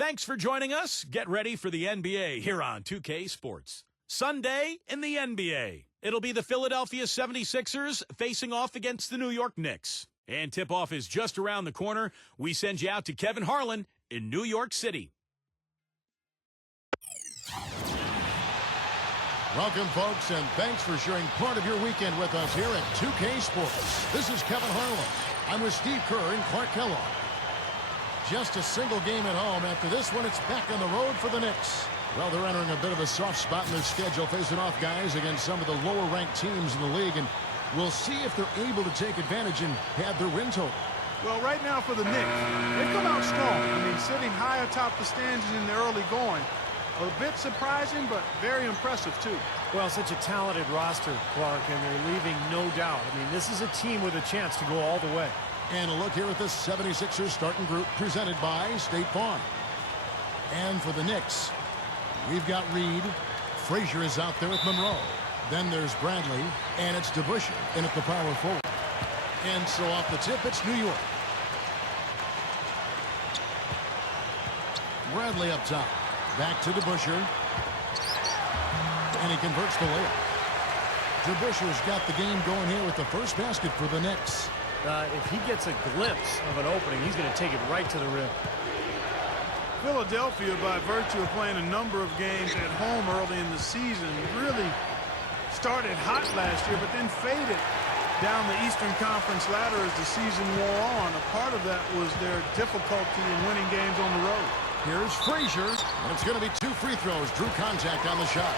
Thanks for joining us. Get ready for the NBA here on 2K Sports. Sunday in the NBA. It'll be the Philadelphia 76ers facing off against the New York Knicks. And tip-off is just around the corner. We send you out to Kevin Harlan in New York City. Welcome, folks, and thanks for sharing part of your weekend with us here at 2K Sports. This is Kevin Harlan. I'm with Steve Kerr and Clark Kellogg. Just a single game at home. After this one, it's back on the road for the Knicks. Well, they're entering a bit of a soft spot in their schedule, facing off guys against some of the lower-ranked teams in the league, and we'll see if they're able to take advantage and pad their win total. Well, right now for the Knicks, they've come out strong. I mean, sitting high atop the standings in the early going. A bit surprising, but very impressive, too. Well, such a talented roster, Clark, and they're leaving no doubt. I mean, this is a team with a chance to go all the way. And a look here at this 76ers starting group presented by State Farm. And for the Knicks, we've got Reed. Frazier is out there with Monroe. Then there's Bradley, and it's DeBusschere in at the power forward. And so off the tip, it's New York. Bradley up top. Back to DeBusschere. And he converts the layup. DeBusschere's got the game going here with the first basket for the Knicks. If he gets a glimpse of an opening, he's going to take it right to the rim. Philadelphia, by virtue of playing a number of games at home early in the season, really started hot last year, but then faded down the Eastern Conference ladder as the season wore on. A part of that was their difficulty in winning games on the road. Here's Frazier, and it's going to be 2 free throws. Drew contact on the shot.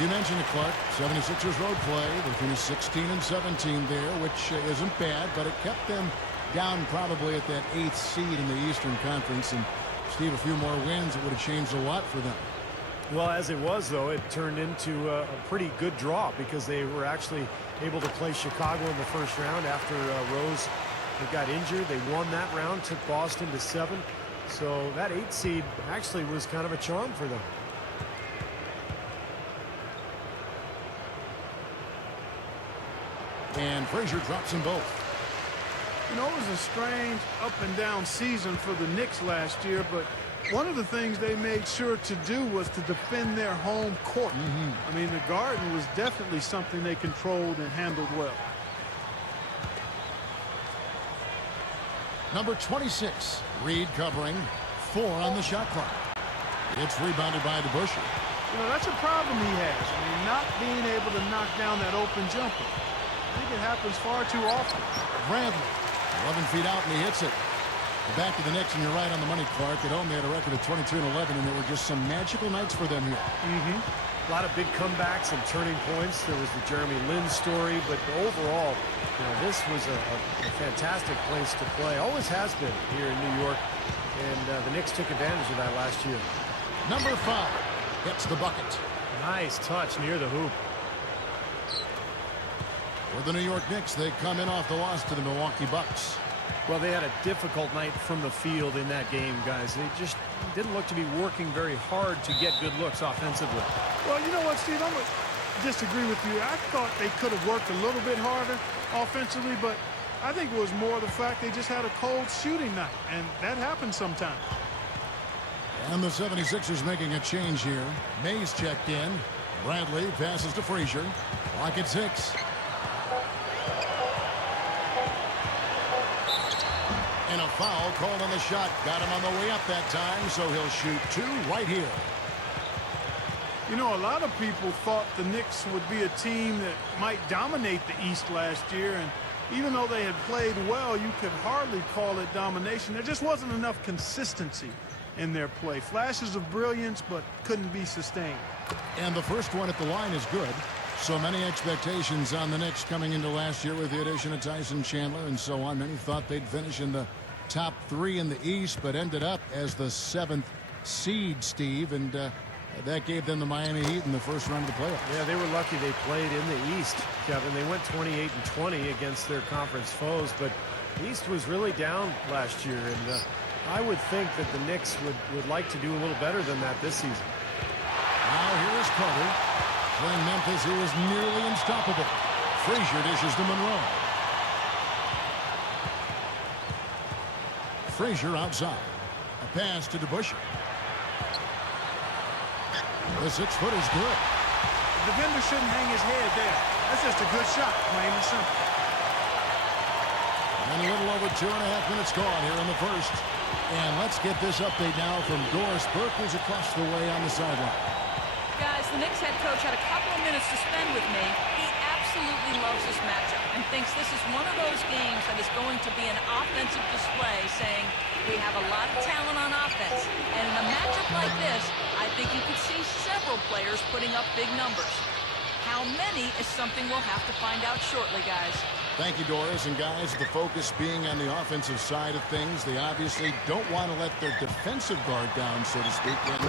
You mentioned it, Clark. 76ers road play. They finished 16 and 17 there, which isn't bad, but it kept them down probably at that 8th seed in the Eastern Conference. And, Steve, a few more wins, it would have changed a lot for them. Well, as it was, though, it turned into a pretty good draw because they were actually able to play Chicago in the first round after Rose got injured. They won that round, took Boston to 7. So that 8th seed actually was kind of a charm for them. And Frazier drops them both. You know, it was a strange up-and-down season for the Knicks last year, but one of the things they made sure to do was to defend their home court. I mean, the Garden was definitely something they controlled and handled well. Number 26, Reed covering. 4 on the shot clock. It's rebounded by DeBusschere. You know, that's a problem he has. I mean, not being able to knock down that open jumper. I think it happens far too often. Bradley, 11 feet out, and he hits it. Back to the Knicks, and you're right on the money, Clark. At home, they had a record of 22 and 11, and there were just some magical nights for them here. A lot of big comebacks and turning points. There was the Jeremy Lin story, but overall, you know, this was a fantastic place to play. Always has been here in New York, and the Knicks took advantage of that last year. Number 5 hits the bucket. Nice touch near the hoop. For the New York Knicks, they come in off the loss to the Milwaukee Bucks. Well, they had a difficult night from the field in that game, guys. They just didn't look to be working very hard to get good looks offensively. Well, you know what, Steve? I'm going to disagree with you. I thought they could have worked a little bit harder offensively, but I think it was more the fact they just had a cold shooting night, and that happens sometimes. And the 76ers making a change here. Mays checked in. Bradley passes to Frazier. Clock at 6. And a foul called on the shot. Got him on the way up that time, so he'll shoot 2 right here. You know, a lot of people thought the Knicks would be a team that might dominate the East last year, and even though they had played well, you could hardly call it domination. There just wasn't enough consistency in their play. Flashes of brilliance, but couldn't be sustained. And the first one at the line is good. So many expectations on the Knicks coming into last year with the addition of Tyson Chandler and so on. Many thought they'd finish in the top 3 in the East, but ended up as the 7th seed, Steve, and that gave them the Miami Heat in the first round of the playoffs. Yeah, they were lucky they played in the East, Kevin. They went 28-20 against their conference foes, but the East was really down last year, and I would think that the Knicks would like to do a little better than that this season. Now here is Carter. Playing Memphis, he was nearly unstoppable. Frazier dishes to Monroe. Frazier outside. A pass to DeBusschere. The 6-footer's good. The defender shouldn't hang his head there. That's just a good shot, plain and simple. And a little over 2.5 minutes gone here in the first. And let's get this update now from Doris Burke, who's across the way on the sideline. Guys, the Knicks head coach had a couple of minutes to spend with me. He absolutely loves this matchup and thinks this is one of those games that is going to be an offensive display, saying we have a lot of talent on offense. And in a matchup like this, I think you could see several players putting up big numbers. How many is something we'll have to find out shortly, guys. Thank you, Doris. And guys, the focus being on the offensive side of things, they obviously don't want to let their defensive guard down, so to speak, right?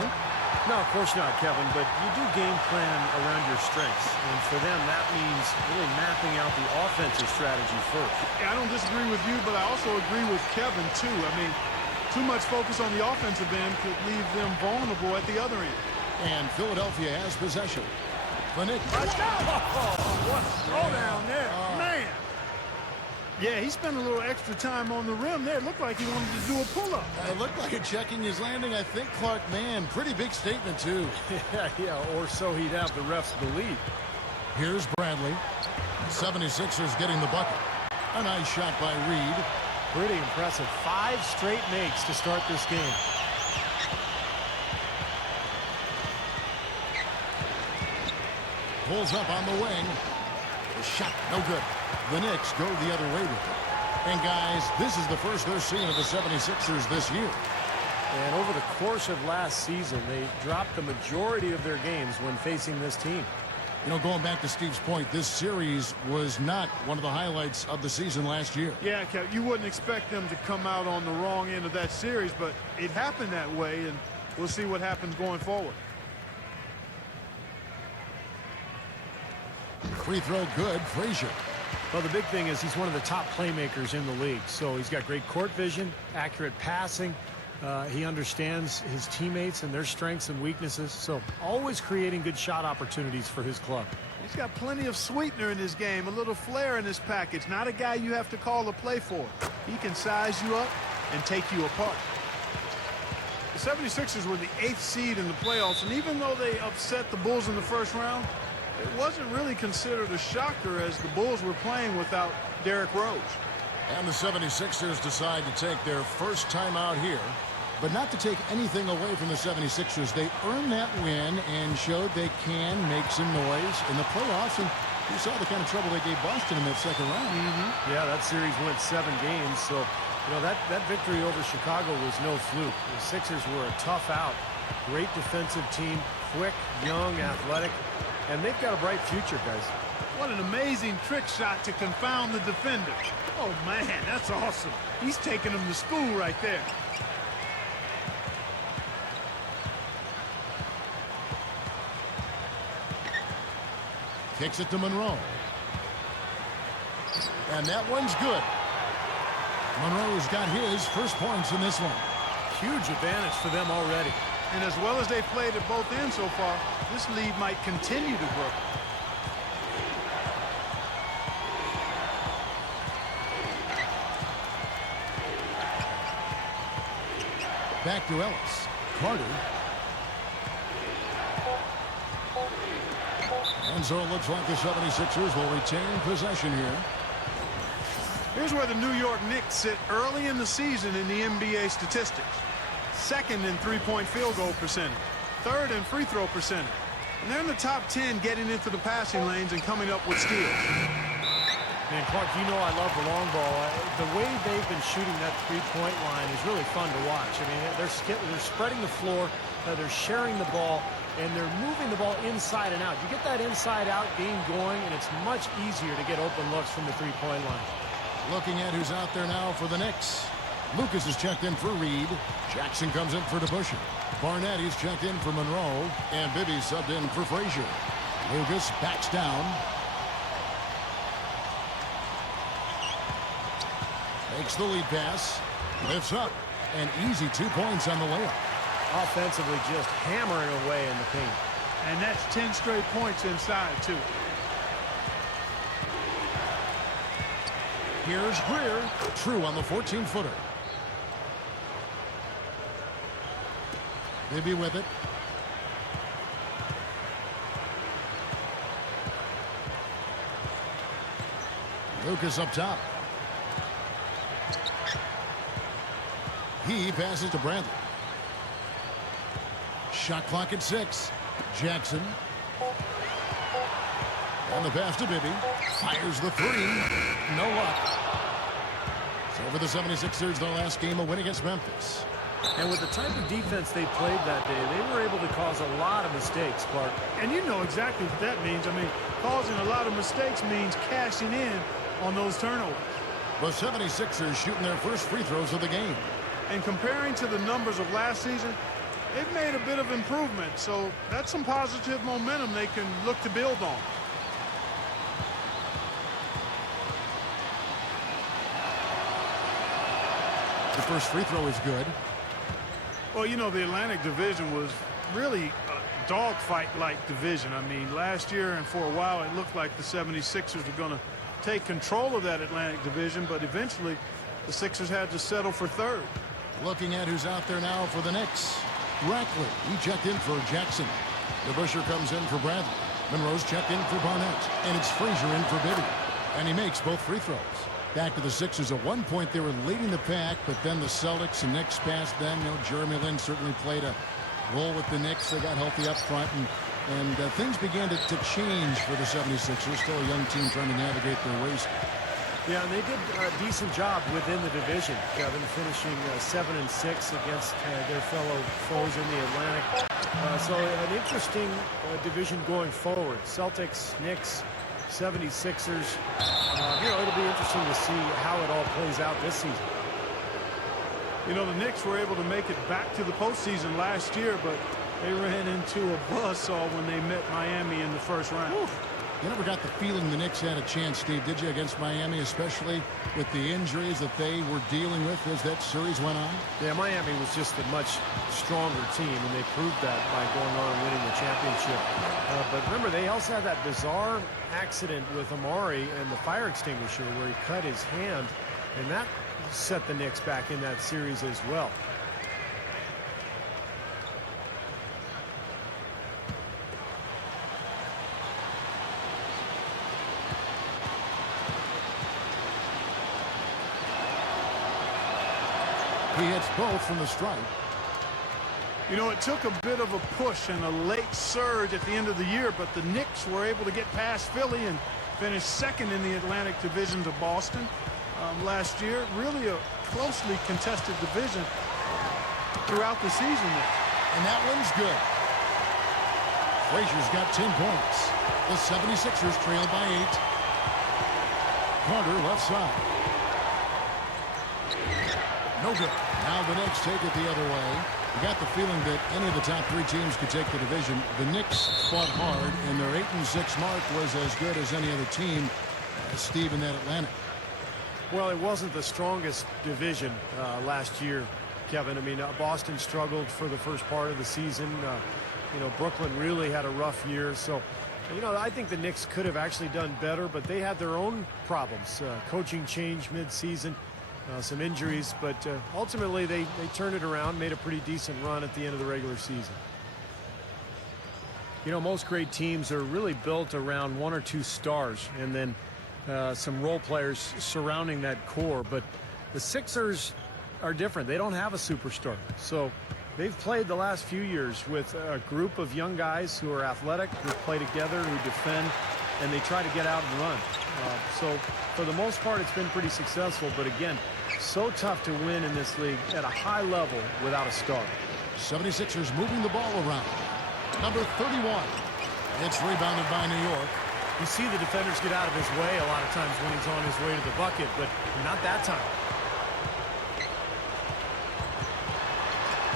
No, of course not, Kevin, but you do game plan around your strengths. And for them, that means really mapping out the offensive strategy first. Yeah, I don't disagree with you, but I also agree with Kevin, too. I mean, too much focus on the offensive end could leave them vulnerable at the other end. And Philadelphia has possession. The Knicks. What a throwdown there. Man. Yeah, he spent a little extra time on the rim there. It looked like he wanted to do a pull-up. It looked like checking his landing. I think Clark, man, pretty big statement, too. yeah, or so he'd have the refs believe. Here's Bradley. 76ers getting the bucket. A nice shot by Reed. Pretty impressive. 5 straight makes to start this game. Pulls up on the wing. The shot, no good. The Knicks go the other way with it. And guys, this is the first they're seeing of the 76ers this year. And over the course of last season, they dropped the majority of their games when facing this team. You know, going back to Steve's point, this series was not one of the highlights of the season last year. Yeah, Kev, you wouldn't expect them to come out on the wrong end of that series, but it happened that way, and we'll see what happens going forward. Free throw good, Frazier. Well, the big thing is he's one of the top playmakers in the league. So he's got great court vision, accurate passing. He understands his teammates and their strengths and weaknesses. So always creating good shot opportunities for his club. He's got plenty of sweetener in his game, a little flair in his package. Not a guy you have to call a play for. He can size you up and take you apart. The 76ers were the 8th seed in the playoffs, and even though they upset the Bulls in the first round, it wasn't really considered a shocker as the Bulls were playing without Derrick Rose. And the 76ers decide to take their first time out here, but not to take anything away from the 76ers. They earned that win and showed they can make some noise in the playoffs. And you saw the kind of trouble they gave Boston in that second round. Yeah, that series went 7 games. So, you know, that victory over Chicago was no fluke. The Sixers were a tough out. Great defensive team, quick, young, athletic. And they've got a bright future, guys. What an amazing trick shot to confound the defender. Oh, man, that's awesome. He's taking them to school right there. Kicks it to Monroe. And that one's good. Monroe's got his first points in this one. Huge advantage for them already. And as well as they've played at both ends so far, this lead might continue to grow. Back to Ellis. Carter. And so it looks like the 76ers will retain possession here. Here's where the New York Knicks sit early in the season in the NBA statistics. 2nd in three-point field goal percentage. 3rd in free throw percentage. And they're in the top 10 getting into the passing lanes and coming up with steals. Man, Clark, you know I love the long ball. The way they've been shooting that three-point line is really fun to watch. I mean, they're spreading the floor, they're sharing the ball, and they're moving the ball inside and out. You get that inside-out game going, and it's much easier to get open looks from the three-point line. Looking at who's out there now for the Knicks. Lucas is checked in for Reed. Jackson comes in for DeBusschere. Barnett is checked in for Monroe. And Bibby subbed in for Frazier. Lucas backs down. Makes the lead pass. Lifts up. And easy 2 points on the layup. Offensively just hammering away in the paint. And that's 10 straight points inside, too. Here's Greer. True on the 14-footer. Bibby with it. Lucas up top. He passes to Bradley. Shot clock at 6. Jackson. And the pass to Bibby. Fires the 3. No luck. So for the 76ers, their last game, a win against Memphis. And with the type of defense they played that day, they were able to cause a lot of mistakes, Clark. And you know exactly what that means. I mean, causing a lot of mistakes means cashing in on those turnovers. The 76ers shooting their first free throws of the game. And comparing to the numbers of last season, they've made a bit of improvement. So that's some positive momentum they can look to build on. The first free throw is good. Well, you know, the Atlantic Division was really a dogfight-like division. I mean, last year and for a while, it looked like the 76ers were going to take control of that Atlantic Division, but eventually the Sixers had to settle for third. Looking at who's out there now for the Knicks. Rackley, he checked in for Jackson. DeBusschere comes in for Bradley. Monroe's checked in for Barnett. And it's Frazier in for Bibby. And he makes both free throws. Back to the Sixers. At one point, they were leading the pack, but then the Celtics and Knicks passed them. You know, Jeremy Lin certainly played a role with the Knicks. They got healthy up front, and things began to change for the 76ers. Still a young team trying to navigate their ways. Yeah, and they did a decent job within the division, Kevin, finishing 7-6 against their fellow foes in the Atlantic. So an interesting division going forward. Celtics, Knicks, 76ers. You know, it'll be interesting to see how it all plays out this season. You know, the Knicks were able to make it back to the postseason last year, but they ran into a buzzsaw when they met Miami in the first round. Whew. You never got the feeling the Knicks had a chance, Steve, did you, against Miami, especially with the injuries that they were dealing with as that series went on? Yeah, Miami was just a much stronger team, and they proved that by going on and winning the championship. But remember, they also had that bizarre accident with Amari and the fire extinguisher where he cut his hand, and that set the Knicks back in that series as well. He hits both from the stripe. You know, it took a bit of a push and a late surge at the end of the year, but the Knicks were able to get past Philly and finish second in the Atlantic Division to Boston last year. Really a closely contested division throughout the season there. And that one's good. Frazier's got 10 points. The 76ers trail by 8. Carter left side. No good. Now the Knicks take it the other way. You got the feeling that any of the top 3 teams could take the division. The Knicks fought hard, and their 8-6 mark was as good as any other team, Steve, in that Atlantic. Well, it wasn't the strongest division last year, Kevin. I mean, Boston struggled for the first part of the season. You know, Brooklyn really had a rough year. So, you know, I think the Knicks could have actually done better, but they had their own problems. Coaching change mid-season. Some injuries, but ultimately they turned it around, made a pretty decent run at the end of the regular season. You know, most great teams are really built around 1 or 2 stars and then some role players surrounding that core, but the Sixers are different. They don't have a superstar, so they've played the last few years with a group of young guys who are athletic, who play together, who defend, and they try to get out and run. So for the most part, it's been pretty successful, but again, so tough to win in this league at a high level without a star. 76ers moving the ball around. Number 31. It's rebounded by New York. You see the defenders get out of his way a lot of times when he's on his way to the bucket, but not that time.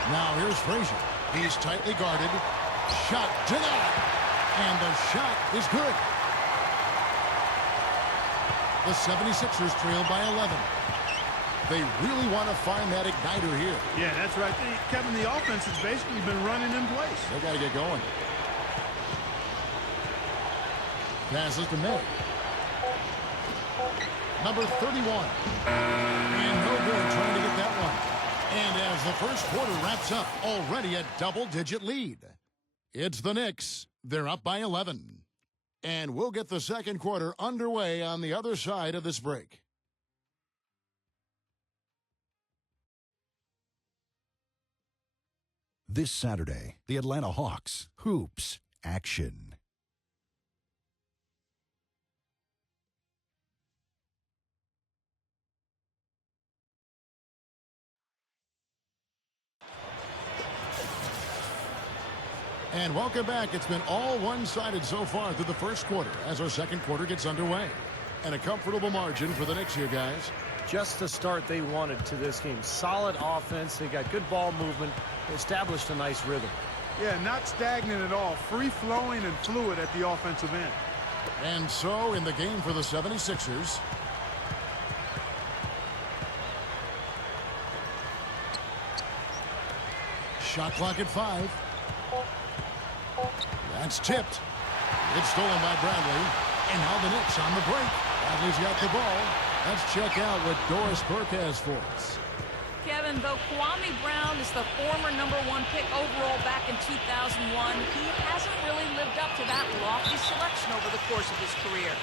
Now here's Frazier. He's tightly guarded. Shot denied. And the shot is good. The 76ers trail by 11. They really want to find that igniter here. Yeah, that's right. Kevin, the offense has basically been running in place. They got to get going. Passes to May. Number 31. And no good trying to get that one. And as the first quarter wraps up, already a double-digit lead. It's the Knicks. They're up by 11. And we'll get the second quarter underway on the other side of this break. This Saturday, the Atlanta Hawks, hoops, action. And welcome back. It's been all one-sided so far through the first quarter as our second quarter gets underway. And a comfortable margin for the Knicks here, guys. Just the start they wanted to this game. Solid offense. They got good ball movement. They established a nice rhythm. Yeah, not stagnant at all. Free-flowing and fluid at the offensive end. And so in the game for the 76ers. Shot clock at 5. That's tipped. It's stolen by Bradley. And now the Knicks on the break. Bradley's got the ball. Let's check out what Doris Burke has for us. Kevin, though Kwame Brown is the former #1 pick overall back in 2001, he hasn't really lived up to that lofty selection over the course of his career.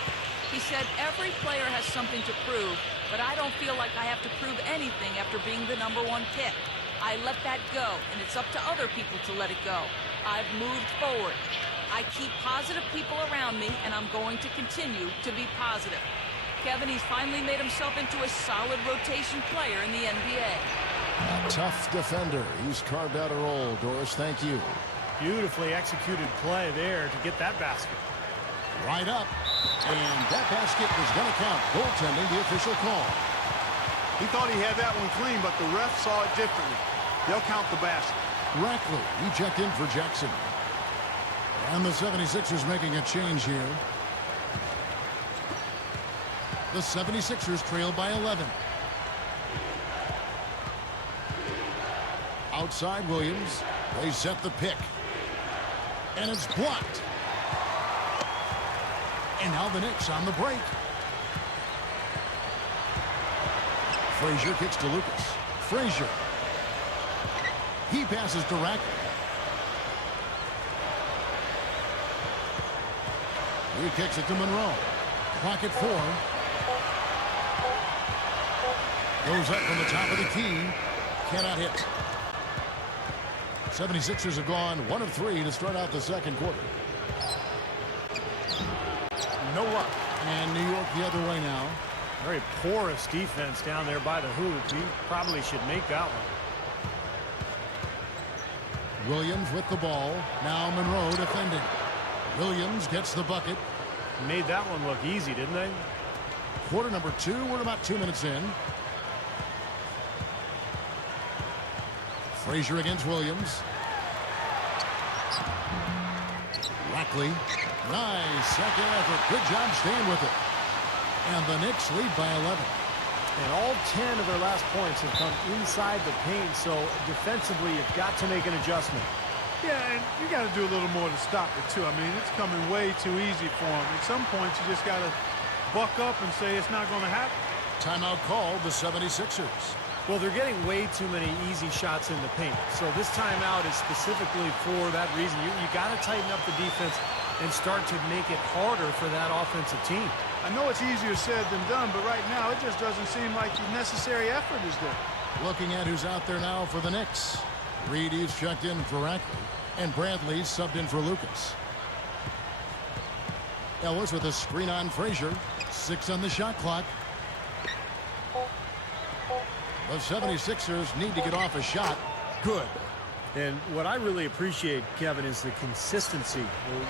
He said, every player has something to prove, but I don't feel like I have to prove anything after being the #1 pick. I let that go, and it's up to other people to let it go. I've moved forward. I keep positive people around me, and I'm going to continue to be positive. Kevin, he's finally made himself into a solid rotation player in the NBA. A tough defender. He's carved out a role. Doris, thank you. Beautifully executed play there to get that basket. Right up. And that basket was going to count. Goaltending, the official call. He thought he had that one clean, but the ref saw it differently. They'll count the basket. Rackley, he checked in for Jackson. And the 76ers making a change here. The 76ers trail by 11. Outside Williams. They set the pick. And it's blocked. And now the Knicks on the break. Frazier kicks to Lucas. Frazier. He passes to Rackley. He kicks it to Monroe. Clock at 4. Goes up from the top of the key. Cannot hit. 76ers have gone 1 of 3 to start out the second quarter. No luck. And New York the other way now. Very porous defense down there by the hoop. He probably should make that one. Williams with the ball. Now Monroe defending. Williams gets the bucket. Made that one look easy, didn't they? Quarter number 2. We're about 2 minutes in. Frazier against Williams. Rackley. Nice second effort. Good job staying with it. And the Knicks lead by 11. And all 10 of their last points have come inside the paint, so defensively you've got to make an adjustment. Yeah, and you got to do a little more to stop it, too. I mean, it's coming way too easy for them. At some points, you just got to buck up and say it's not going to happen. Timeout called the 76ers. Well, they're getting way too many easy shots in the paint. So this timeout is specifically for that reason. You got to tighten up the defense and start to make it harder for that offensive team. I know it's easier said than done, but right now it just doesn't seem like the necessary effort is there. Looking at who's out there now for the Knicks. Reedy's checked in for Rackley, and Bradley's subbed in for Lucas. Ellis with a screen on Frazier. 6 on the shot clock. The 76ers need to get off a shot. Good. And what I really appreciate, Kevin, is the consistency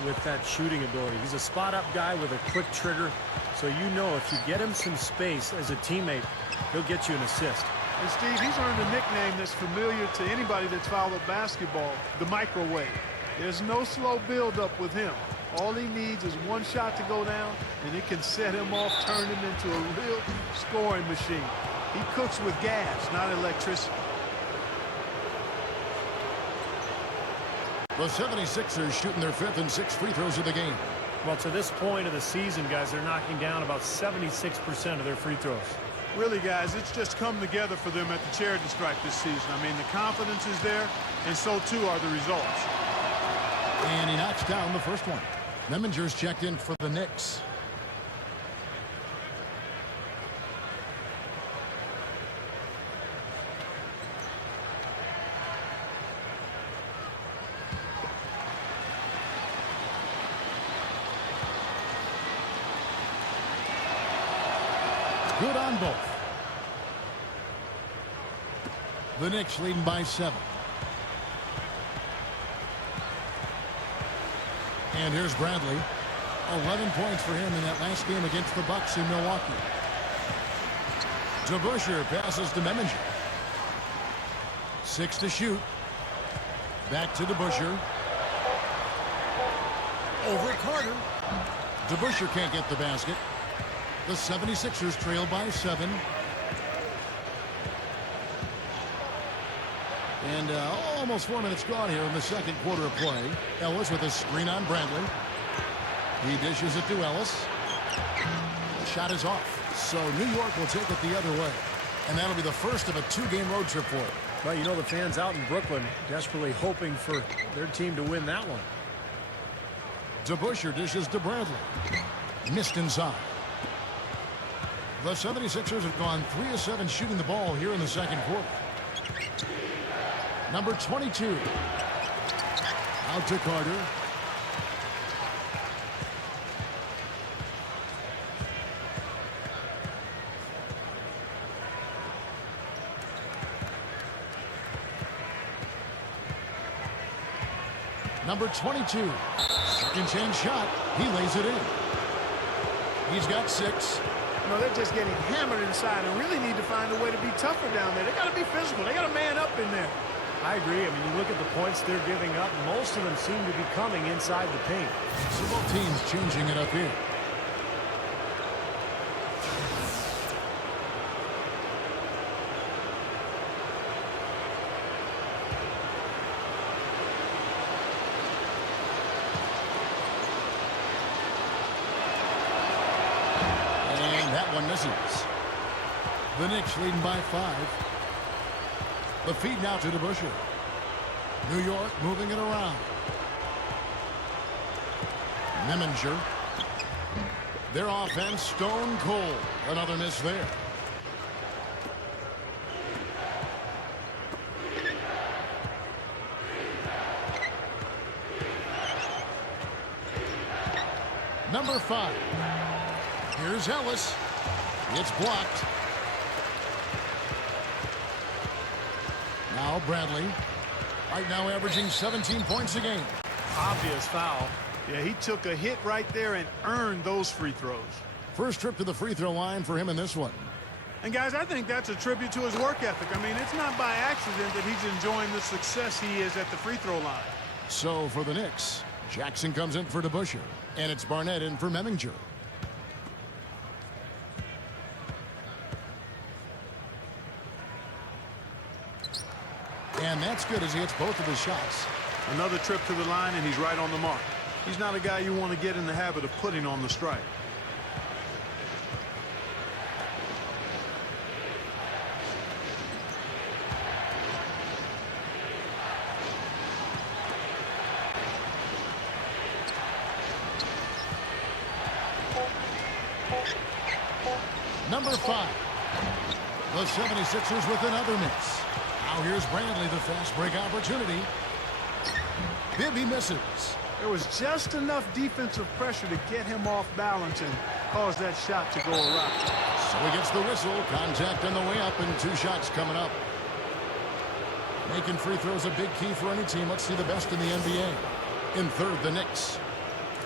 with that shooting ability. He's a spot-up guy with a quick trigger, so you know if you get him some space as a teammate, he'll get you an assist. And Steve, he's earned a nickname that's familiar to anybody that's followed basketball, the microwave. There's no slow build-up with him. All he needs is one shot to go down, and it can set him off, turn him into a real scoring machine. He cooks with gas, not electricity. The 76ers shooting their 5th and 6th free throws of the game. Well, to this point of the season, guys, they're knocking down about 76% of their free throws. Really, guys, it's just come together for them at the charity stripe this season. I mean, the confidence is there, and so too are the results. And he knocks down the first one. Meminger's checked in for the Knicks. Good on both. The Knicks leading by 7. And here's Bradley. 11 points for him in that last game against the Bucks in Milwaukee. DeBusschere passes to Meminger. 6 to shoot. Back to DeBusschere. Over Carter. DeBusschere can't get the basket. The 76ers trail by 7. And almost 4 minutes gone here in the second quarter of play. Ellis with a screen on Bradley. He dishes it to Ellis. The shot is off. So New York will take it the other way. And that'll be the first of a 2-game road trip for it. Well, you know, the fans out in Brooklyn desperately hoping for their team to win that one. DeBusschere dishes to Bradley. Missed inside. The 76ers have gone 3 of 7 shooting the ball here in the second quarter. Number 22. Out to Carter. Number 22. Second chance shot. He lays it in. He's got 6. You know, they're just getting hammered inside and really need to find a way to be tougher down there. They got to be physical. They got to man up in there. I agree. I mean, you look at the points they're giving up. Most of them seem to be coming inside the paint. So both teams changing it up here. And that one misses. The Knicks leading by 5. The feed now to DeBusschere. New York moving it around. Meminger. Their offense stone cold. Another miss there. Number 5. Here's Ellis. It's blocked. Now Bradley. Right now averaging 17 points a game. Obvious foul. Yeah, he took a hit right there and earned those free throws. First trip to the free throw line for him in this one. And guys, I think that's a tribute to his work ethic. I mean, it's not by accident that he's enjoying the success he is at the free throw line. So for the Knicks, Jackson comes in for DeBusschere. And it's Barnett in for Meminger. And that's good as he hits both of his shots. Another trip to the line, and he's right on the mark. He's not a guy you want to get in the habit of putting on the strike. Number 5. The 76ers with another miss. Now here's Bradley, the fast break opportunity. Bibby misses. There was just enough defensive pressure to get him off balance and cause that shot to go awry. So he gets the whistle. Contact on the way up and 2 shots coming up. Making free throws a big key for any team. Let's see the best in the NBA. In third, the Knicks.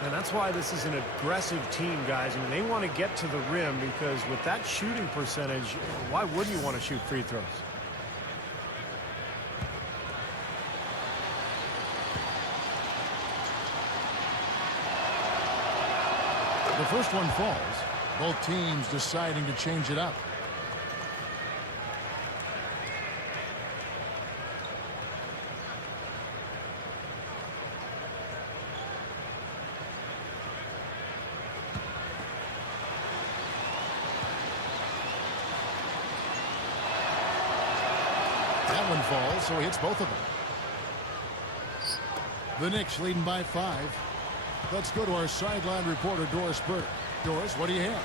And that's why this is an aggressive team, guys. I mean, they want to get to the rim because with that shooting percentage, why wouldn't you want to shoot free throws? The first one falls. Both teams deciding to change it up. That one falls, so he hits both of them. The Knicks leading by 5. Let's go to our sideline reporter, Doris Burke. Doris, what do you have?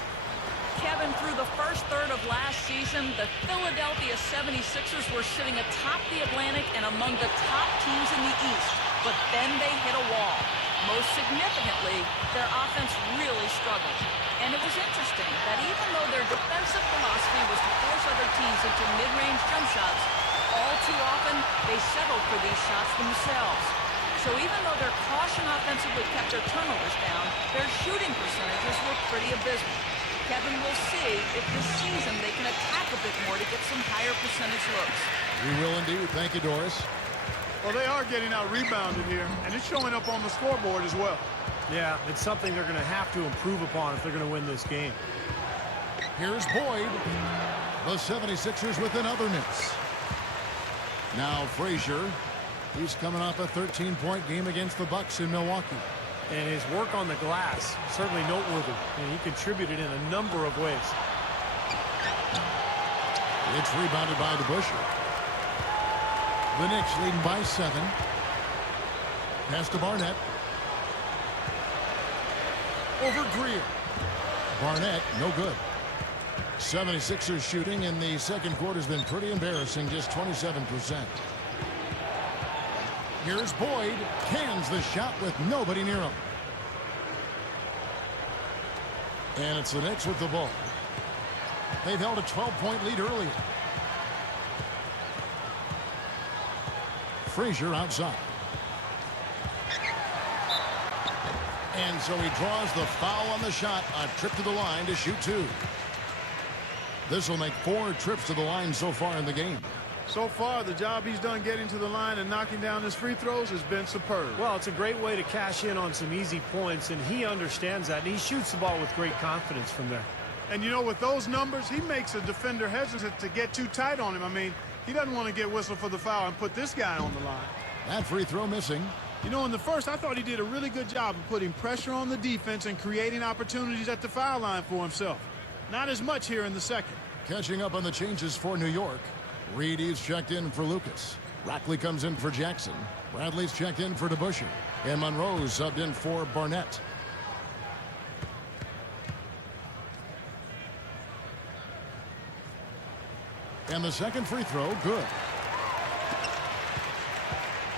Kevin, through the first third of last season, the Philadelphia 76ers were sitting atop the Atlantic and among the top teams in the East. But then they hit a wall. Most significantly, their offense really struggled. And it was interesting that even though their defensive philosophy was to force other teams into mid-range jump shots, all too often they settled for these shots themselves. So even though their caution offensively kept their turnovers down, their shooting percentages were pretty abysmal. Kevin, we'll see if this season they can attack a bit more to get some higher percentage looks. We will indeed. Thank you, Doris. Well, they are getting out-rebounded here, and it's showing up on the scoreboard as well. Yeah, it's something they're going to have to improve upon if they're going to win this game. Here's Boyd. The 76ers with another miss. Now Frazier. He's coming off a 13-point game against the Bucks in Milwaukee. And his work on the glass, certainly noteworthy. And he contributed in a number of ways. It's rebounded by DeBusschere. The Knicks leading by 7. Pass to Barnett. Over Greer. Barnett, no good. 76ers shooting in the second quarter has been pretty embarrassing, just 27%. Here's Boyd. Cans the shot with nobody near him. And it's the Knicks with the ball. They've held a 12-point lead earlier. Frazier outside. And so he draws the foul on the shot. A trip to the line to shoot 2. This will make 4 trips to the line so far in the game. So far, the job he's done getting to the line and knocking down his free throws has been superb. Well, it's a great way to cash in on some easy points, and he understands that, and he shoots the ball with great confidence from there. And, you know, with those numbers, he makes a defender hesitant to get too tight on him. I mean, he doesn't want to get whistled for the foul and put this guy on the line. That free throw missing. You know, in the first, I thought he did a really good job of putting pressure on the defense and creating opportunities at the foul line for himself. Not as much here in the second. Catching up on the changes for New York. Reed is checked in for Lucas. Rackley comes in for Jackson. Bradley's checked in for DeBusschere. And Monroe's subbed in for Barnett. And the second free throw, good.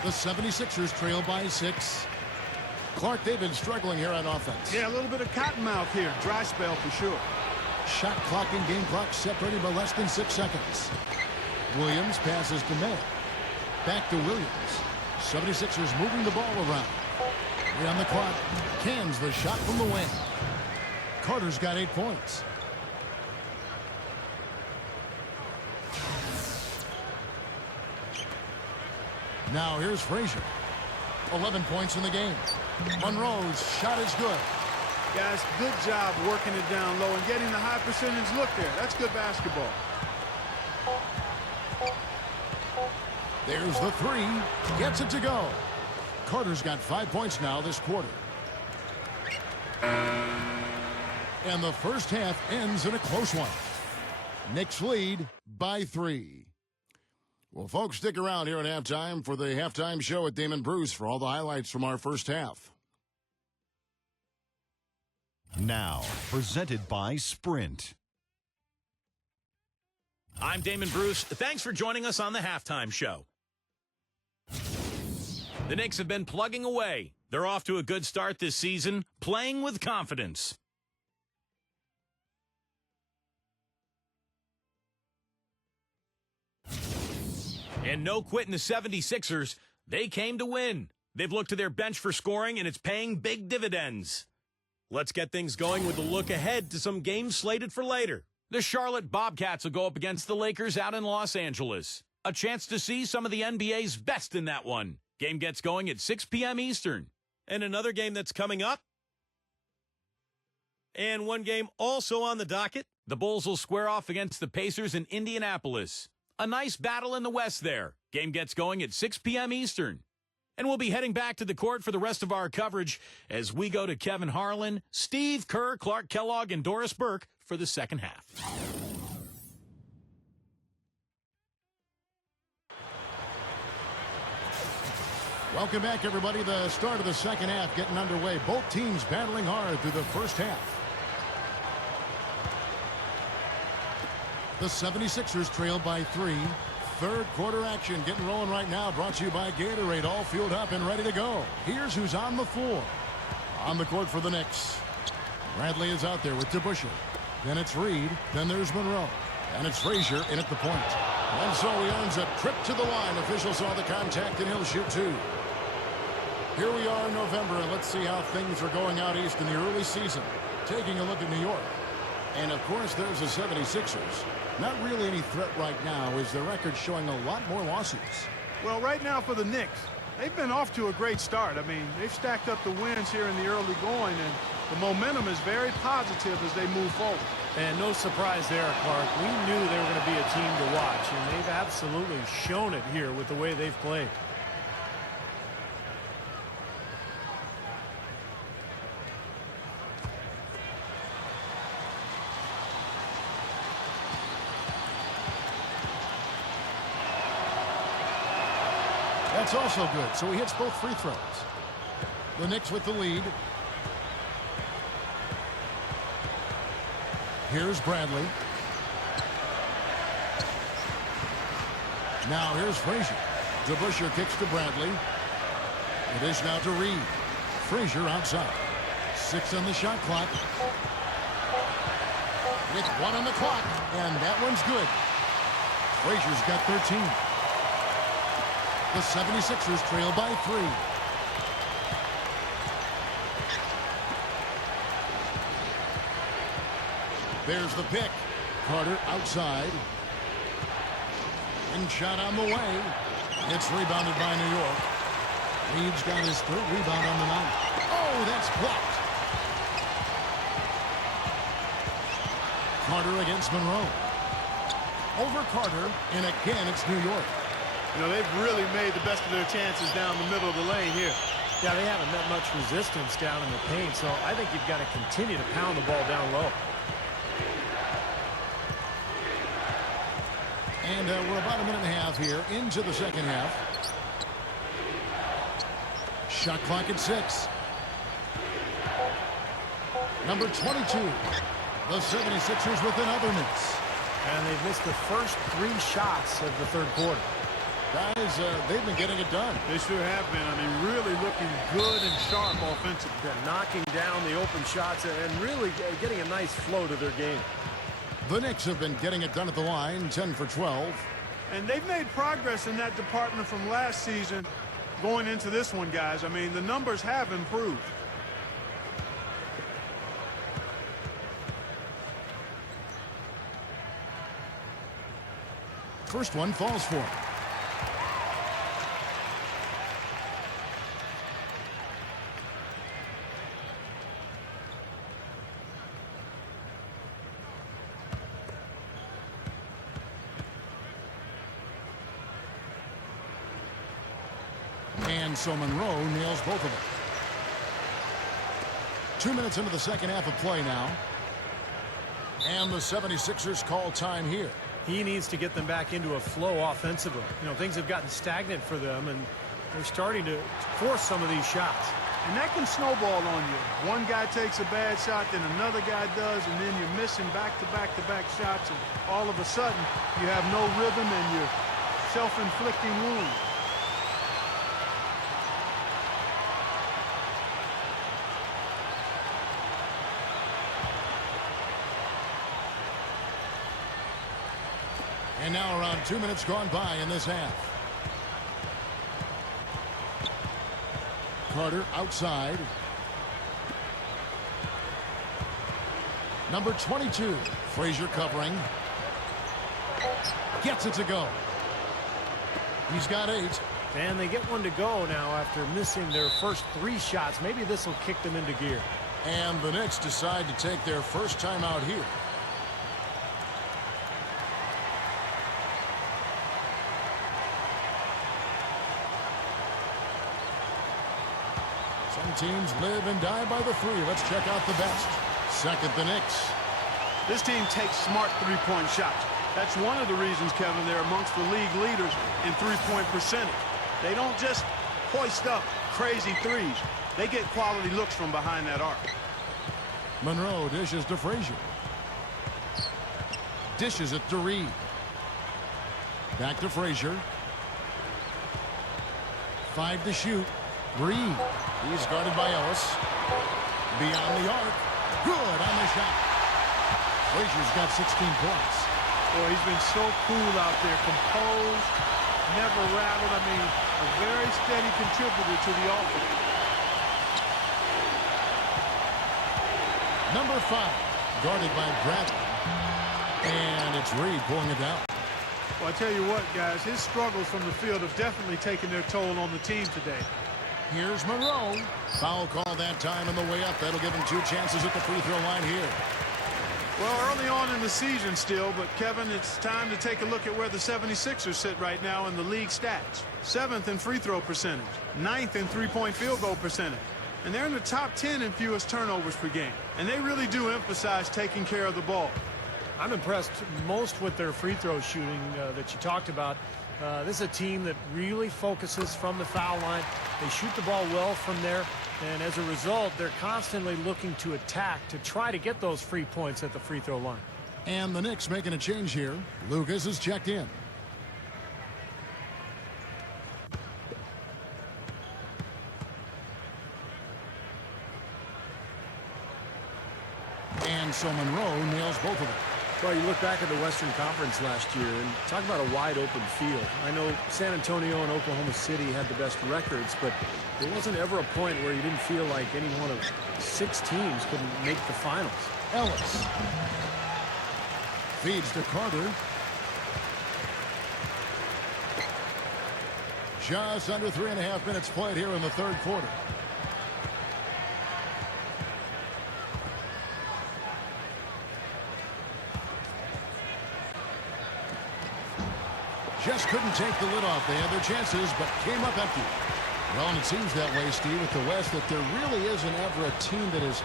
The 76ers trail by 6. Clark, they've been struggling here on offense. Yeah, a little bit of cottonmouth here. Dry spell for sure. Shot clock and game clock separated by less than 6 seconds. Williams passes to May. Back to Williams. 76ers moving the ball around. 3 on the clock. Cans the shot from the wing. Carter's got 8 points. Now here's Frazier. 11 points in the game. Monroe's shot is good. Guys, good job working it down low and getting the high percentage look there. That's good basketball. There's the 3. Gets it to go. Carter's got 5 points now this quarter. And the first half ends in a close one. Knicks lead by 3. Well, folks, stick around here at halftime for the halftime show at Damon Bruce for all the highlights from our first half. Now, presented by Sprint. I'm Damon Bruce. Thanks for joining us on the halftime show. The Knicks have been plugging away. They're off to a good start this season, playing with confidence. And no quitting the 76ers. They came to win. They've looked to their bench for scoring, and it's paying big dividends. Let's get things going with a look ahead to some games slated for later. The Charlotte Bobcats will go up against the Lakers out in Los Angeles. A chance to see some of the NBA's best in that one. Game gets going at 6 p.m. Eastern. And another game that's coming up. And one game also on the docket. The Bulls will square off against the Pacers in Indianapolis. A nice battle in the West there. Game gets going at 6 p.m. Eastern. And we'll be heading back to the court for the rest of our coverage as we go to Kevin Harlan, Steve Kerr, Clark Kellogg, and Doris Burke for the second half. Welcome back, everybody. The start of the second half getting underway. Both teams battling hard through the first half. The 76ers trail by 3. Third quarter action getting rolling right now. Brought to you by Gatorade. All fueled up and ready to go. Here's who's on the floor. On the court for the Knicks. Bradley is out there with DeBusschere. Then it's Reed. Then there's Monroe. And it's Frazier in at the point. And so he earns a trip to the line. Official saw the contact, and he'll shoot 2. Here we are in November, and let's see how things are going out east in the early season. Taking a look at New York. And, of course, there's the 76ers. Not really any threat right now, as the record showing a lot more losses. Well, right now for the Knicks, they've been off to a great start. I mean, they've stacked up the wins here in the early going, and the momentum is very positive as they move forward. And no surprise there, Clark. We knew they were going to be a team to watch, and they've absolutely shown it here with the way they've played. That's also good, so he hits both free throws. The Knicks with the lead. Here's Bradley. Now here's Frazier. DeBusschere kicks to Bradley. It is now to Reed. Frazier outside. 6 on the shot clock. With 1 on the clock, and that one's good. Frazier's got 13. The 76ers trail by 3. There's the pick. Carter outside. And shot on the way. It's rebounded by New York. Reed's got his 3rd rebound on the night. Oh, that's blocked. Carter against Monroe. Over Carter, and again it's New York. You know, they've really made the best of their chances down the middle of the lane here. Yeah, they haven't met much resistance down in the paint, so I think you've got to continue to pound the ball down low. And we're about a minute and a half here into the second half. Shot clock at 6. Number 22. The 76ers with another miss. And they've missed the first 3 shots of the third quarter. Guys, they've been getting it done. They sure have been. I mean, really looking good and sharp offensively. They're knocking down the open shots and really getting a nice flow to their game. The Knicks have been getting it done at the line, 10 for 12. And they've made progress in that department from last season going into this one, guys. I mean, the numbers have improved. First one falls for him. And so Monroe nails both of them. 2 minutes into the second half of play now. And the 76ers call time here. He needs to get them back into a flow offensively. You know, things have gotten stagnant for them, and they're starting to force some of these shots. And that can snowball on you. One guy takes a bad shot, then another guy does, and then you're missing back-to-back-to-back shots, and all of a sudden you have no rhythm and you're self-inflicting wounds. And now around 2 minutes gone by in this half. Carter outside. Number 22, Frazier covering. Gets it to go. He's got 8. And they get one to go now after missing their first 3 shots. Maybe this will kick them into gear. And the Knicks decide to take their first time out here. Some teams live and die by the 3. Let's check out the best. Second, the Knicks. This team takes smart three-point shots. That's one of the reasons, Kevin, they're amongst the league leaders in three-point percentage. They don't just hoist up crazy threes. They get quality looks from behind that arc. Monroe dishes to Frazier. Dishes it to Reed. Back to Frazier. 5 to shoot. Reed. He's guarded by Ellis. Beyond the arc. Good on the shot. Frazier's got 16 points. Boy, he's been so cool out there. Composed. Never rattled. I mean, a very steady contributor to the offense. Number 5. Guarded by Bradley. And it's Reed pulling it down. Well, I tell you what, guys, his struggles from the field have definitely taken their toll on the team today. Here's Monroe. Foul call that time on the way up. That'll give him 2 chances at the free throw line here. Well, early on in the season still, but Kevin, it's time to take a look at where the 76ers sit right now in the league stats. 7th in free throw percentage, 9th in three-point field goal percentage. And they're in the top 10 in fewest turnovers per game. And they really do emphasize taking care of the ball. I'm impressed most with their free throw shooting that you talked about. This is a team that really focuses from the foul line. They shoot the ball well from there, and as a result, they're constantly looking to attack to try to get those free points at the free throw line. And the Knicks making a change here. Lucas is checked in. And so Monroe nails both of them. Well, you look back at the Western Conference last year and talk about a wide open field. I know San Antonio and Oklahoma City had the best records, but there wasn't ever a point where you didn't feel like any one of 6 teams couldn't make the finals. Ellis feeds to Carter. Just under 3.5 minutes played here in the third quarter. Just couldn't take the lid off. They had their chances, but came up empty. Well, and it seems that way, Steve, with the West, that there really isn't ever a team that is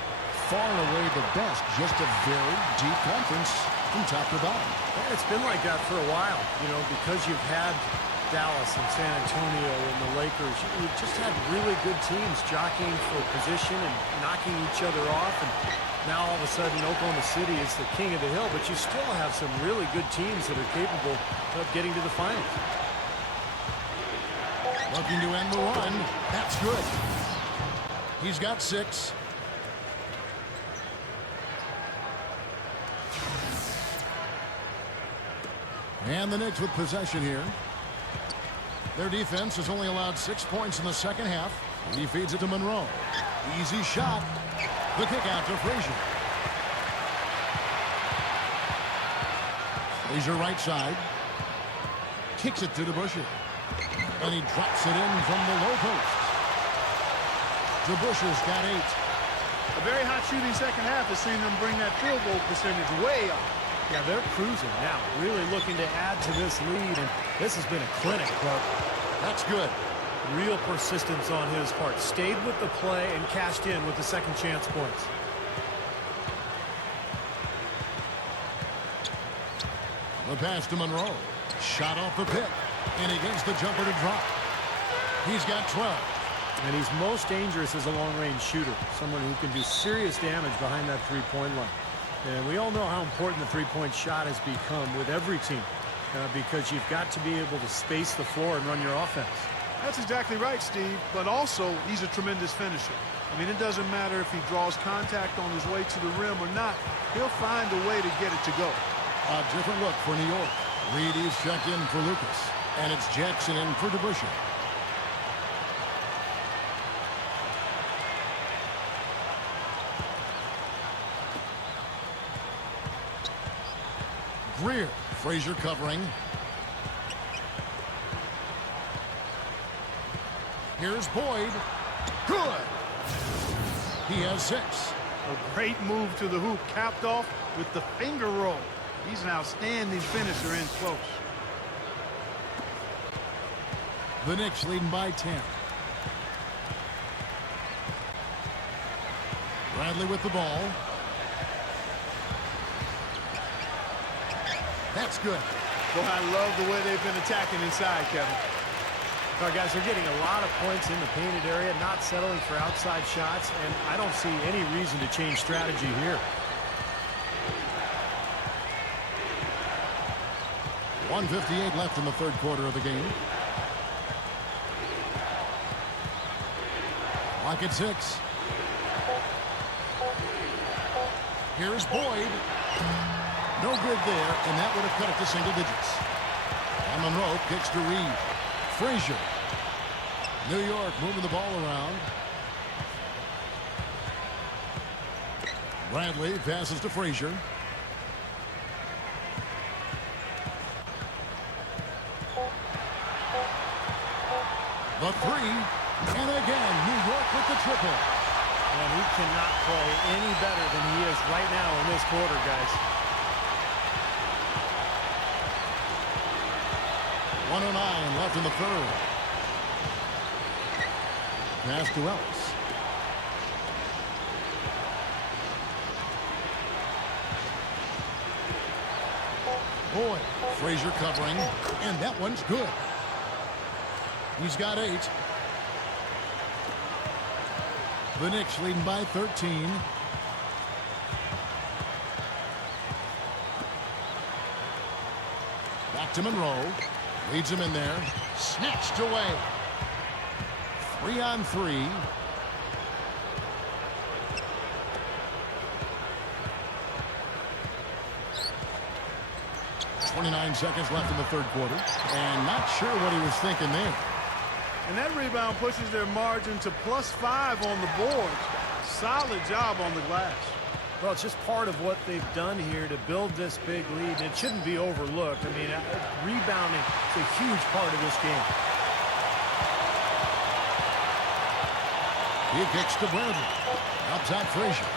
far and away the best. Just a very deep conference from top to bottom. And it's been like that for a while, you know, because you've had Dallas and San Antonio and the Lakers. You've just had really good teams jockeying for position and knocking each other off. And now all of a sudden Oklahoma City is the king of the hill, but you still have some really good teams that are capable of getting to the finals. Looking to end the run. That's good. He's got 6. And the Knicks with possession here. Their defense has only allowed 6 points in the second half. He feeds it to Monroe. Easy shot. The kick out to Frazier. Frazier right side. Kicks it to DeBusschere. And he drops it in from the low post. DeBusschere's got 8. A very hot shooting second half has seen them bring that field goal percentage way up. Yeah, they're cruising now, really looking to add to this lead, and this has been a clinic, Clark. That's good. Real persistence on his part. Stayed with the play and cashed in with the second chance points. The pass to Monroe. Shot off the pick. And he gets the jumper to drop. He's got 12. And he's most dangerous as a long-range shooter. Someone who can do serious damage behind that three-point line. And we all know how important the three-point shot has become with every team. Because you've got to be able to space the floor and run your offense. That's exactly right, Steve. But also, he's a tremendous finisher. I mean, it doesn't matter if he draws contact on his way to the rim or not. He'll find a way to get it to go. A different look for New York. Reed is checked in for Lucas. And it's Jackson in for DeBusschere. Greer. Frazier covering. Here's Boyd. Good. He has 6. A great move to the hoop, capped off with the finger roll. He's an outstanding finisher in close. The Knicks leading by 10. Bradley with the ball. That's good. Boy, I love the way they've been attacking inside, Kevin. All right, guys, they're getting a lot of points in the painted area, not settling for outside shots, and I don't see any reason to change strategy here. 1:58 left in the third quarter of the game. Clock at 6. Here's Boyd. No good there, and that would have cut it to single digits. And Monroe kicks to Reed. Frazier. New York moving the ball around. Bradley passes to Frazier. The three. And again, New York with the triple. And he cannot play any better than he is right now in this quarter, guys. 1:09 left in the third. Pass to Ellis. Boyd. Frazier covering. And that one's good. He's got 8. The Knicks leading by 13. Back to Monroe. Leads him in there. Snatched away. 3-on-3. .29 seconds left in the third quarter. And not sure what he was thinking there. And that rebound pushes their margin to +5 on the board. Solid job on the glass. Well, it's just part of what they've done here to build this big lead. It shouldn't be overlooked. I mean, rebounding is a huge part of this game. He kicks to Bradley. Up top, Frazier.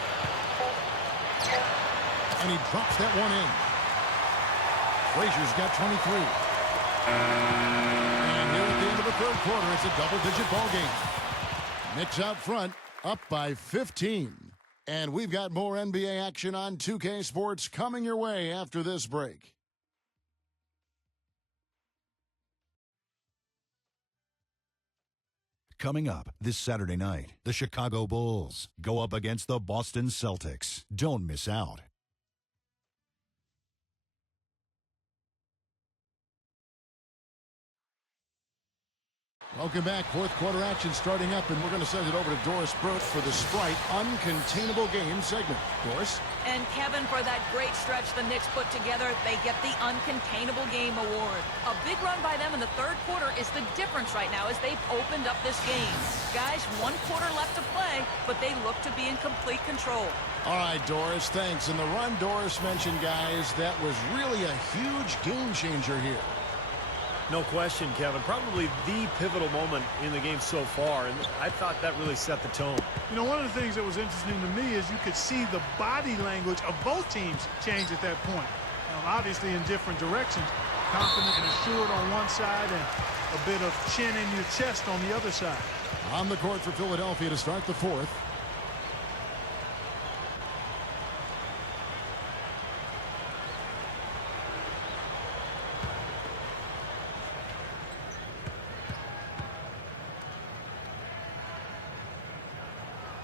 And he drops that one in. Frazier's got 23. And here at the end of the third quarter, it's a double-digit ball game. Knicks out front, up by 15. And we've got more NBA action on 2K Sports coming your way after this break. Coming up this Saturday night, the Chicago Bulls go up against the Boston Celtics. Don't miss out. Welcome back. Fourth quarter action starting up, and we're going to send it over to Doris Burke for the Sprite Uncontainable Game segment. Doris? And Kevin, for that great stretch the Knicks put together, they get the Uncontainable Game award. A big run by them in the third quarter is the difference right now as they've opened up this game. Guys, 1 quarter left to play, but they look to be in complete control. All right, Doris, thanks. And the run Doris mentioned, guys, that was really a huge game changer here. No question, Kevin. Probably the pivotal moment in the game so far, and I thought that really set the tone. You know, one of the things that was interesting to me is you could see the body language of both teams change at that point. Now, obviously in different directions. Confident and assured on one side and a bit of chin in your chest on the other side. On the court for Philadelphia to start the fourth.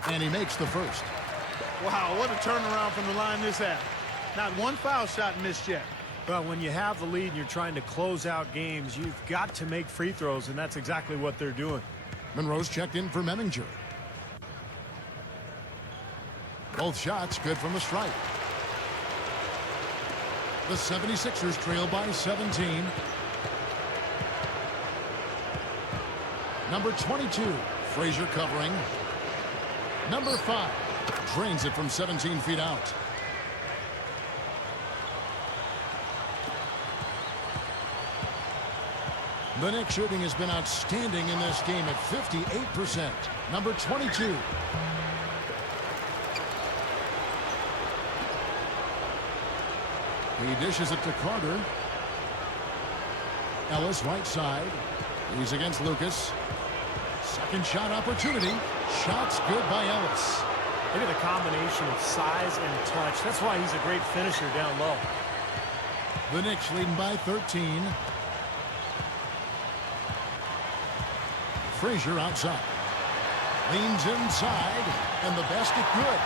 And he makes the first. Wow, what a turnaround from the line this had. Not one foul shot missed yet. Well, when you have the lead and you're trying to close out games, you've got to make free throws, and that's exactly what they're doing. Monroe's checked in for Memminger. Both shots good from the stripe. The 76ers trail by 17. Number 22, Frazier covering. Number 5, drains it from 17 feet out. The Knicks shooting has been outstanding in this game at 58%. Number 22. He dishes it to Carter. Ellis right side. He's against Lucas. Second shot opportunity. Shots good by Ellis. Look at the combination of size and touch. That's why he's a great finisher down low. The Knicks leading by 13. Frazier outside. Leans inside, and the basket good.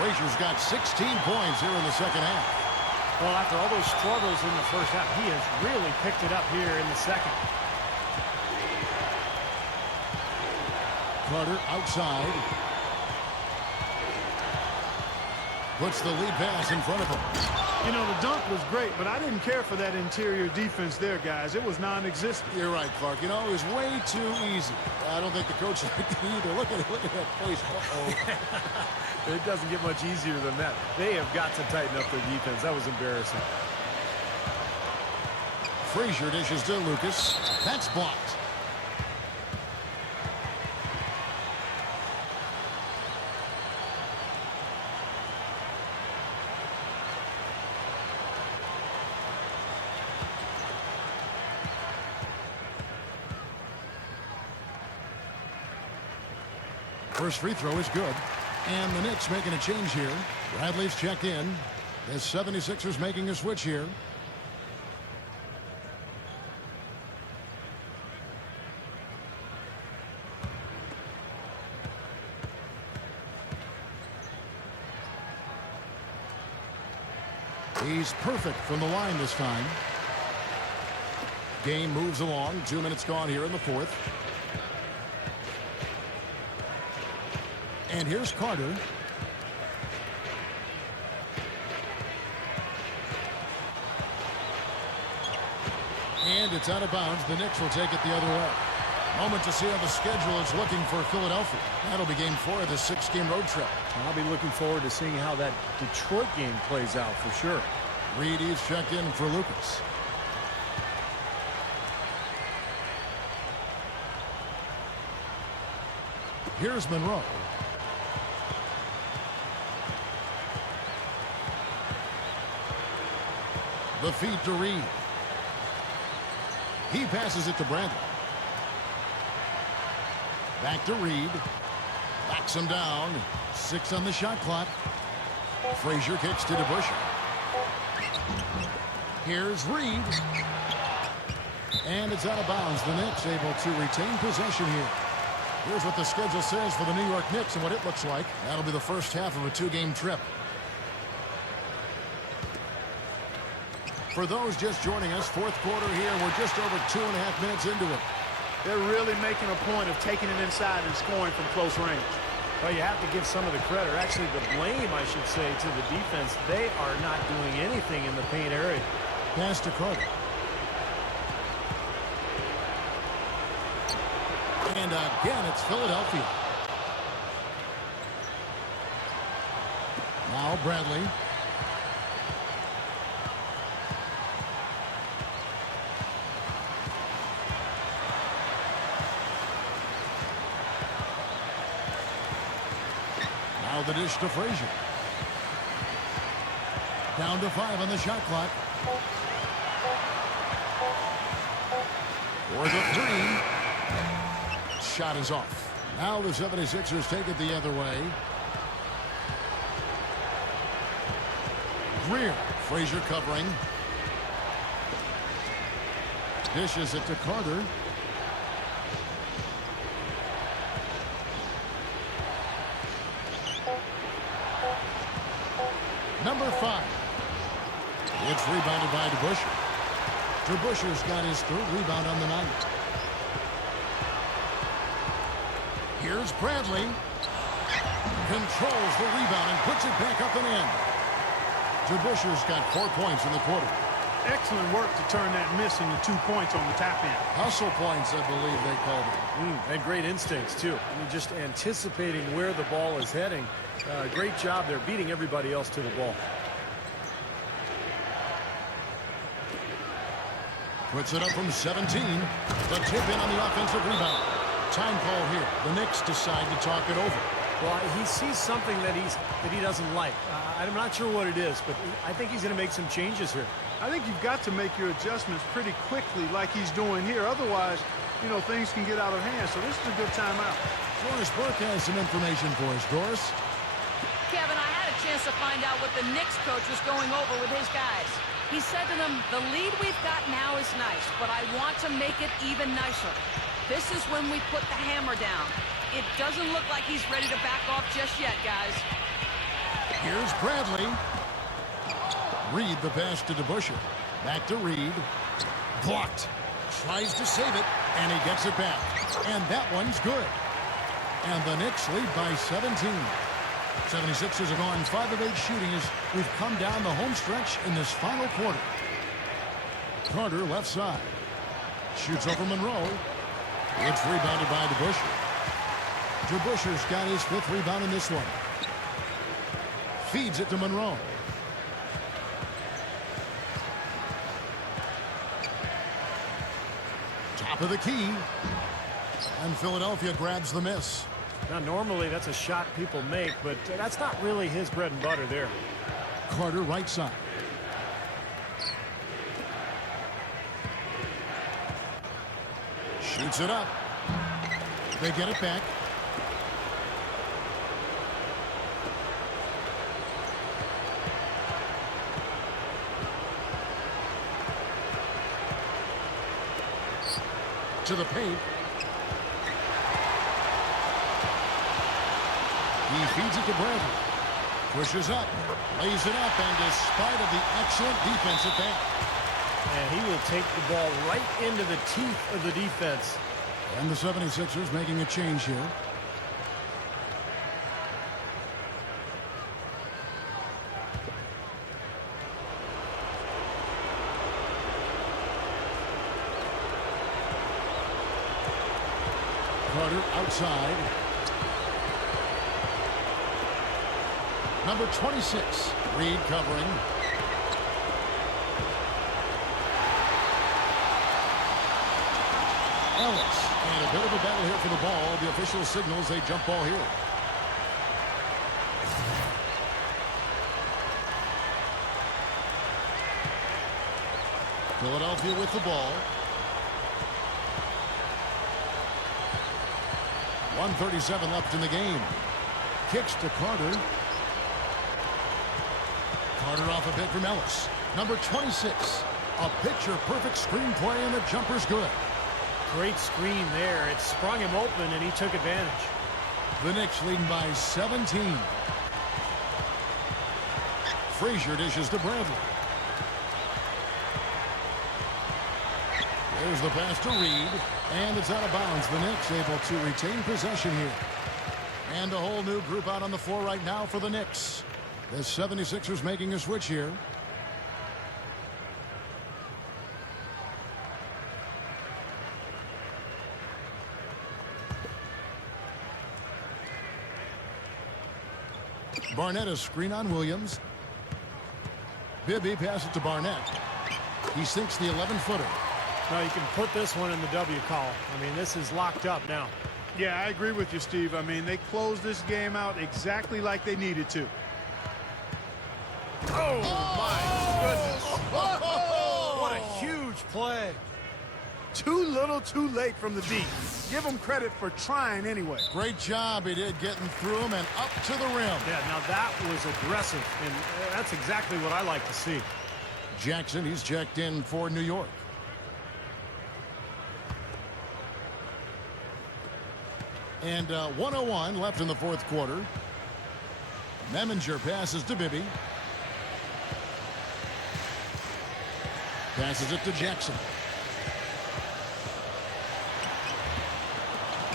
Frazier's got 16 points here in the second half. Well, after all those struggles in the first half, he has really picked it up here in the second. Carter outside. Puts the lead pass in front of him. You know, the dunk was great, but I didn't care for that interior defense there, guys. It was non-existent. You're right, Clark. You know, it was way too easy. I don't think the coach liked it either. Look at that face. Uh-oh. It doesn't get much easier than that. They have got to tighten up their defense. That was embarrassing. Frazier dishes to Lucas. That's blocked. First free throw is good. And the Knicks making a change here. Bradley's checked in. The 76ers making a switch here. He's perfect from the line this time. Game moves along. 2 minutes gone here in the fourth. And here's Carter. And it's out of bounds. The Knicks will take it the other way. Moment to see how the schedule is looking for Philadelphia. That'll be game 4 of the 6-game road trip. I'll be looking forward to seeing how that Detroit game plays out for sure. Reed is checked in for Lucas. Here's Monroe. The feed to Reed. He passes it to Bradley. Back to Reed. Backs him down. 6 on the shot clock. Frazier kicks to DeBusschere. Here's Reed. And it's out of bounds. The Knicks able to retain possession here. Here's what the schedule says for the New York Knicks and what it looks like. That'll be the first half of a 2-game trip. For those just joining us, fourth quarter here. We're just over 2.5 minutes into it. They're really making a point of taking it inside and scoring from close range. Well, you have to give some of the credit, or actually the blame, I should say, to the defense. They are not doing anything in the paint area. Pass to Carter. And again, it's Philadelphia. Now Bradley. Now the dish to Frazier. Down to 5 on the shot clock. For the 3. Shot is off. Now the 76ers take it the other way. Greer. Frazier covering. Dishes it to Carter. Number 5. It's rebounded by DeBusschere. DeBusschere's got his 3rd rebound on the night. Here's Bradley. Controls the rebound and puts it back up and in. DeBusschere's got 4 points in the quarter. Excellent work to turn that miss into 2 points on the tap in. Hustle points, I believe they called it. And great instincts, too. I mean, just anticipating where the ball is heading. Great job there, beating everybody else to the ball. Puts it up from 17. The tip in on the offensive rebound. Time call here. The Knicks decide to talk it over. Well, he sees something that he doesn't like. I'm not sure what it is, but I think he's going to make some changes here. I think you've got to make your adjustments pretty quickly like he's doing here. Otherwise, you know, things can get out of hand. So this is a good timeout. Doris Burke has some information for us. Doris? Kevin, I had a chance to find out what the Knicks coach was going over with his guys. He said to them, the lead we've got now is nice, but I want to make it even nicer. This is when we put the hammer down. It doesn't look like he's ready to back off just yet, guys. Here's Bradley. Reed the pass to DeBusschere. Back to Reed. Blocked. Tries to save it, and he gets it back. And that one's good. And the Knicks lead by 17. 76ers have gone 5 of 8 shooting as we've come down the home stretch in this final quarter. Carter left side. Shoots over Monroe. It's rebounded by DeBusschere. DeBusschere's got his 5th rebound in this one. Feeds it to Monroe. Top of the key. And Philadelphia grabs the miss. Now, normally that's a shot people make, but that's not really his bread and butter there. Carter right side. Shoots it up. They get it back. To the paint. He feeds it to Bradley. Pushes up. Lays it up, and despite of the excellent defense at that. And he will take the ball right into the teeth of the defense. And the 76ers making a change here. Carter outside. Number 26, Reed covering. Ellis. And a bit of a battle here for the ball. The official signals a jump ball here. Philadelphia with the ball. 1:37 left in the game. Kicks to Carter. Carter off a bit from Ellis. Number 26. A picture-perfect screen play, and the jumper's good. Great screen there. It sprung him open, and he took advantage. The Knicks leading by 17. Frazier dishes to Bradley. There's the pass to Reed, and it's out of bounds. The Knicks able to retain possession here. And a whole new group out on the floor right now for the Knicks. The 76ers making a switch here. Barnett a screen on Williams. Bibby passes to Barnett. He sinks the 11-footer. Now you can put this one in the W call. I mean, this is locked up now. Yeah, I agree with you, Steve. I mean, they closed this game out exactly like they needed to. Oh, my goodness. What a huge play. Too little, too late from the deep. Give him credit for trying anyway. Great job he did getting through him and up to the rim. Yeah, now that was aggressive, and that's exactly what I like to see. Jackson, he's checked in for New York. And 1:01 left in the fourth quarter. Meminger passes to Bibby. Passes it to Jackson.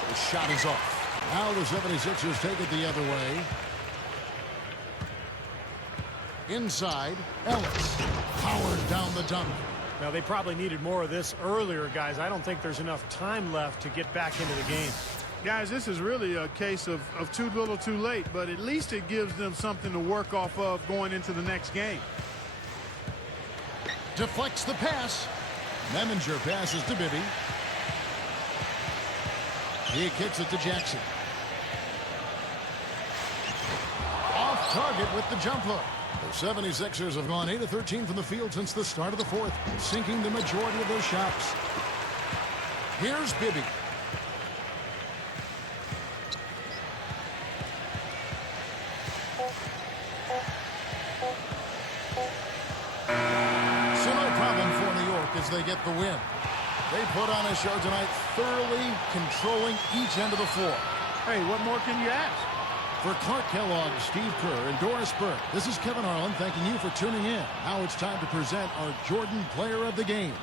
The shot is off. Now the 76ers take it the other way. Inside, Ellis. Powered down the dunk. Now, they probably needed more of this earlier, guys. I don't think there's enough time left to get back into the game. Guys, this is really a case of too little, too late, but at least it gives them something to work off of going into the next game. Deflects the pass. Meminger passes to Bibby. He kicks it to Jackson. Off target with the jump hook. The 76ers have gone 8 of 13 from the field since the start of the fourth, sinking the majority of their shots. Here's Bibby. So no problem for New York as they get the win. They put on a show tonight, thoroughly controlling each end of the floor. Hey, what more can you ask? For Clark Kellogg, Steve Kerr, and Doris Burke, this is Kevin Harlan thanking you for tuning in. Now it's time to present our Jordan Player of the Game.